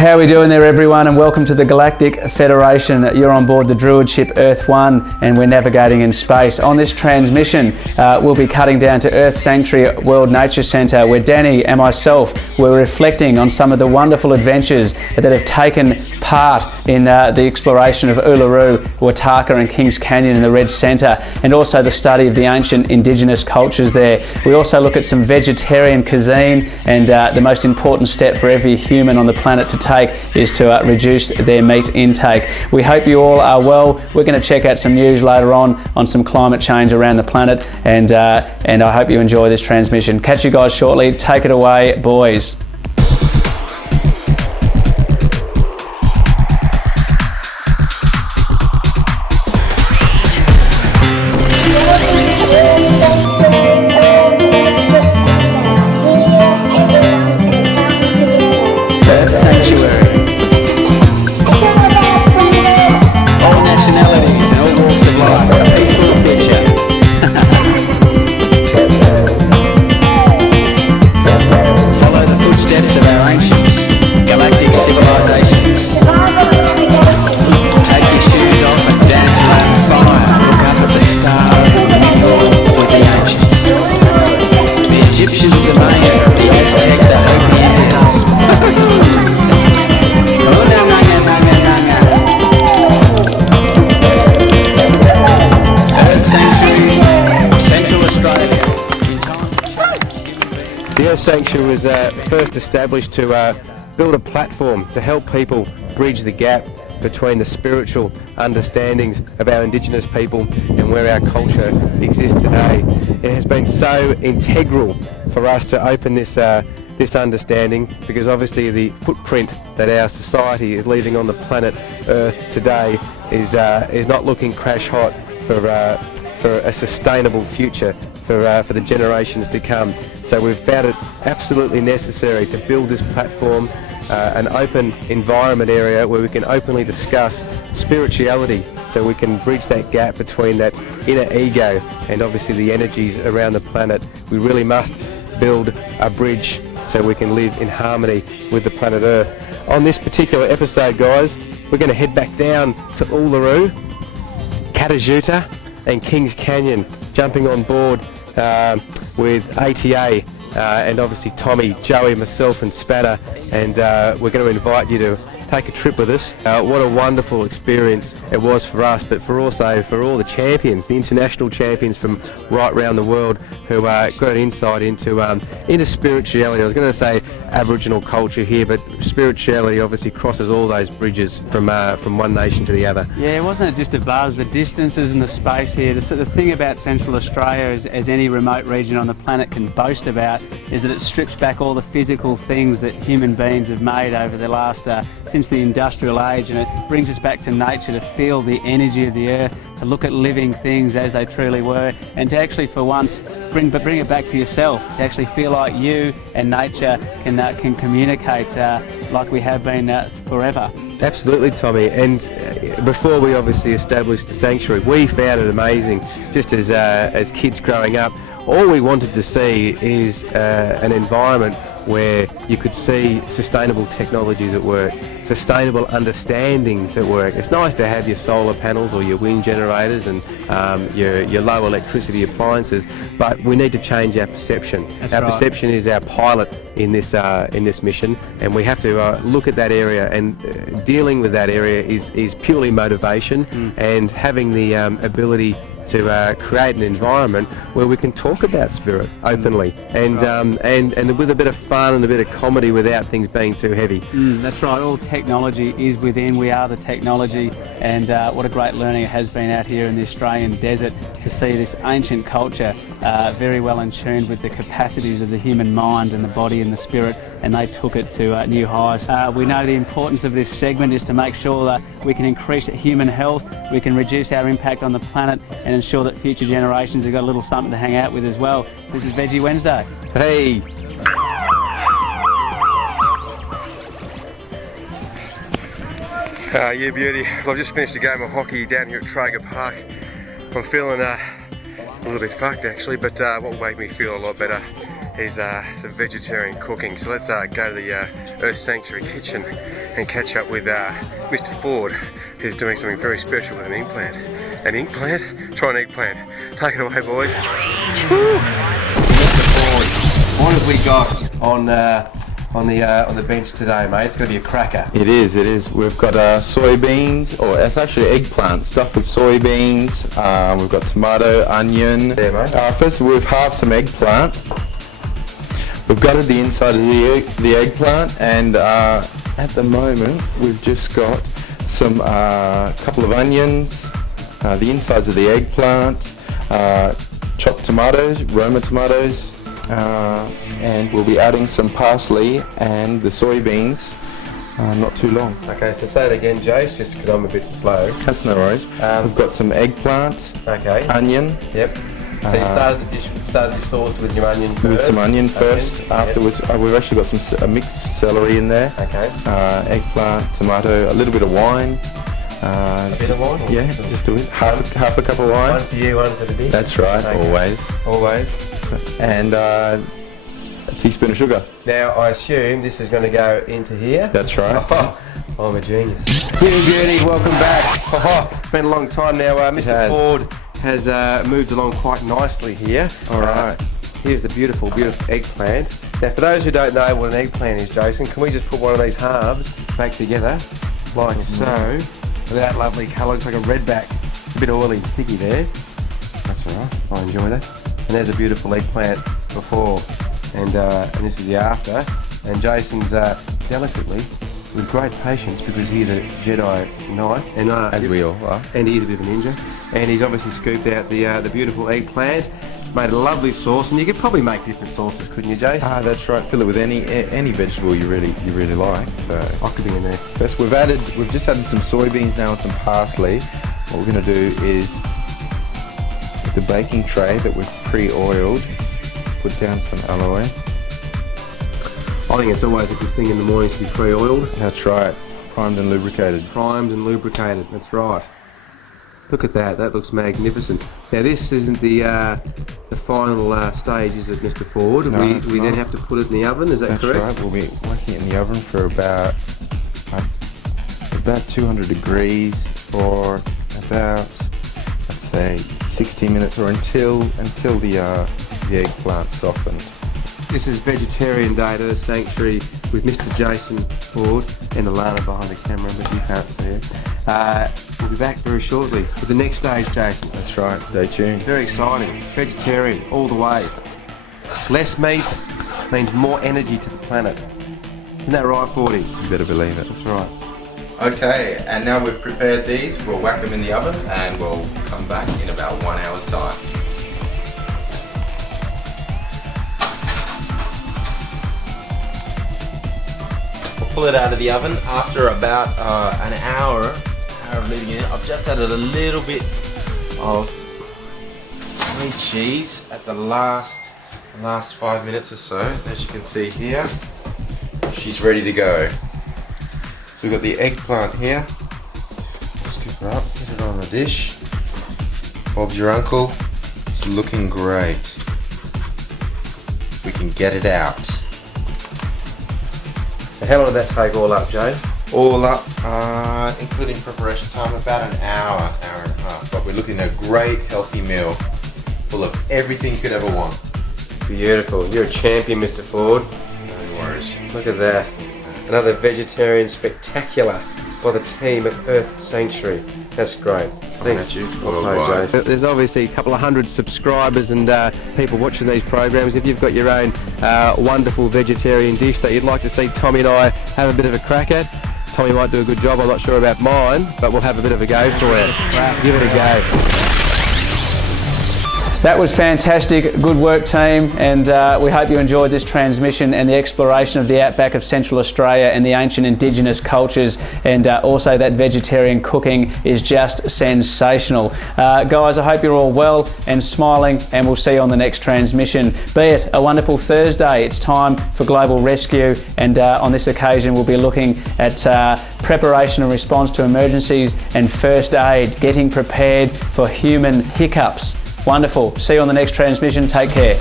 How are we doing there, everyone, and welcome to the Galactic Federation. You're on board the Druid ship Earth 1 and we're navigating in space. On this transmission, we'll be cutting down to Earth Sanctuary World Nature Centre, where Danny and myself were reflecting on some of the wonderful adventures that have taken part in the exploration of Uluru, Wataka and Kings Canyon in the Red Centre, and also the study of the ancient indigenous cultures there. We also look at some vegetarian cuisine, and the most important step for every human on the planet to take is to reduce their meat intake. We hope you all are well. We're going to check out some news later on some climate change around the planet, and I hope you enjoy this transmission. Catch you guys shortly. Take it away, boys. The Ascension was first established to build a platform to help people bridge the gap between the spiritual understandings of our Indigenous people and where our culture exists today. It has been so integral for us to open this understanding, because obviously the footprint that our society is leaving on the planet Earth today is not looking crash hot for a sustainable future for the generations to come. So we've found it absolutely necessary to build this platform, an open environment area where we can openly discuss spirituality, so we can bridge that gap between that inner ego and obviously the energies around the planet. We really must build a bridge so we can live in harmony with the planet Earth. On this particular episode, guys, we're going to head back down to Uluru, Katajuta and Kings Canyon, jumping on board with ATA and obviously Tommy, Joey, myself and Spatter, and we're going to invite you to take a trip with us. What a wonderful experience it was for us, but also for all the champions, the international champions from right around the world, who got an insight into spirituality. I was going to say Aboriginal culture here, but spirituality obviously crosses all those bridges from one nation to the other. Yeah, wasn't it just a buzz? The distances and the space here. The thing about Central Australia, as any remote region on the planet can boast about, is that it strips back all the physical things that human beings have made over the last since the industrial age, and it brings us back to nature, to feel the energy of the earth, to look at living things as they truly were, and to actually for once bring it back to yourself, to actually feel like you and nature can communicate like we have been forever. Absolutely, Tommy. And before we obviously established the sanctuary, we found it amazing. Just as kids growing up, all we wanted to see is an environment where you could see sustainable technologies at work, sustainable understandings at work. It's nice to have your solar panels or your wind generators and your low electricity appliances, but we need to change our perception. Our perception is our pilot in this mission, and we have to look at that area, and dealing with that area is purely motivation and having the ability to create an environment where we can talk about spirit openly and with a bit of fun and a bit of comedy without things being too heavy. That's right, all technology is within, we are the technology, and what a great learning it has been out here in the Australian desert to see this ancient culture very well in tune with the capacities of the human mind and the body and the spirit, and they took it to new highs. We know the importance of this segment is to make sure that we can increase human health, we can reduce our impact on the planet, and ensure that future generations have got a little something to hang out with as well. This is Veggie Wednesday. Hey! Yeah, beauty. Well, I've just finished a game of hockey down here at Traeger Park. I'm feeling a little bit fucked actually, but what will make me feel a lot better is some vegetarian cooking. So let's go to the Earth Sanctuary kitchen and catch up with Mr. Ford, who's doing something very special with an implant. An implant? Try an eggplant. Take it away, boys. Woo! Mr. Ford, what have we got on the bench today, mate? It's going to be a cracker. It is. We've got soybeans, or it's actually eggplant stuffed with soybeans. We've got tomato, onion. Yeah, mate. First of all, we've halved some eggplant. We've gutted the inside of the eggplant, and at the moment we've just got some couple of onions, the insides of the eggplant, chopped tomatoes, Roma tomatoes, and we'll be adding some parsley and the soybeans not too long. Okay, so say it again, Jace, just because I'm a bit slow. That's no worries. We've got some eggplant, Okay. onion. Yep. So you started your sauce with your onion first? With some onion first. Yep. Afterwards, we've actually got a mixed celery in there. Okay. Eggplant, tomato, a little bit of wine. A bit of wine? Yeah, just a bit. Half a cup of wine. One for you, one for the dish? That's right, Okay. always. And a teaspoon of sugar. Now, I assume this is going to go into here? That's right. Oh, I'm a genius. Beauty, beauty, welcome back. It's been a long time now. Mr. has. Ford has moved along quite nicely here. All right. Here's the beautiful, beautiful eggplant. Now, for those who don't know what an eggplant is, Jason, can we just put one of these halves back together, like so, with that lovely colour? Looks like a redback. A bit oily and sticky there. That's all right. I enjoy that. And there's a beautiful eggplant before, and this is the after. And Jason's delicately, with great patience, because he's a Jedi Knight, and As we all are. and he's a bit of a ninja. And he's obviously scooped out the beautiful eggplant, made a lovely sauce, and you could probably make different sauces, couldn't you, Jason? That's right. Fill it with any vegetable you really like. So I could be in there. first, we've just added some soybeans now and some parsley. What we're going to do is, with the baking tray that we've pre-oiled, put down some aloe. I think it's always a good thing in the morning to be pre-oiled. That's right. Primed and lubricated. Primed and lubricated, that's right. Look at that, that looks magnificent. Now this isn't the final stage, is it, Mr. Ford? No, we it's then not. have to put it in the oven, is that That's correct? right. We'll be working it in the oven for about 200 degrees for about, let's say, 60 minutes, or until the eggplant softened. This is Vegetarian Day at Earth Sanctuary with Mr. Jason Ford and Alana behind the camera, but you can't see it. We'll be back very shortly with the next stage, Jason. That's right. Stay tuned. Very exciting. Vegetarian all the way. Less meat means more energy to the planet. Isn't that right, Fordy? You better believe it. That's right. Okay, and now we've prepared these, we'll whack them in the oven and we'll come back in about 1 hour's time. We'll pull it out of the oven after about an hour of leaving it in. I've just added a little bit of sweet cheese at the last 5 minutes or so. As you can see here, she's ready to go. So we've got the eggplant here. Scoop her up, put it on the dish. Bob's your uncle. It's looking great. We can get it out. So how long did that take all up, Jace? All up, including preparation time, about an hour and a half. But we're looking at a great healthy meal full of everything you could ever want. Beautiful. You're a champion, Mr. Ford. No worries. Look at that. Another vegetarian spectacular by the team at Earth Sanctuary. That's great. Thanks. at you. Well Worldwide. played, Jace. There's obviously a couple of hundred subscribers and people watching these programs. If you've got your own wonderful vegetarian dish that you'd like to see Tommy and I have a bit of a crack at, Tommy might do a good job. I'm not sure about mine, but we'll have a bit of a go for it. Give it a go. That was fantastic. Good work, team, and we hope you enjoyed this transmission and the exploration of the outback of Central Australia and the ancient Indigenous cultures, and also that vegetarian cooking is just sensational. Guys, I hope you're all well and smiling, and we'll see you on the next transmission. Be it a wonderful Thursday. It's time for Global Rescue, and on this occasion we'll be looking at preparation and response to emergencies and first aid, getting prepared for human hiccups. Wonderful. See you on the next transmission. Take care.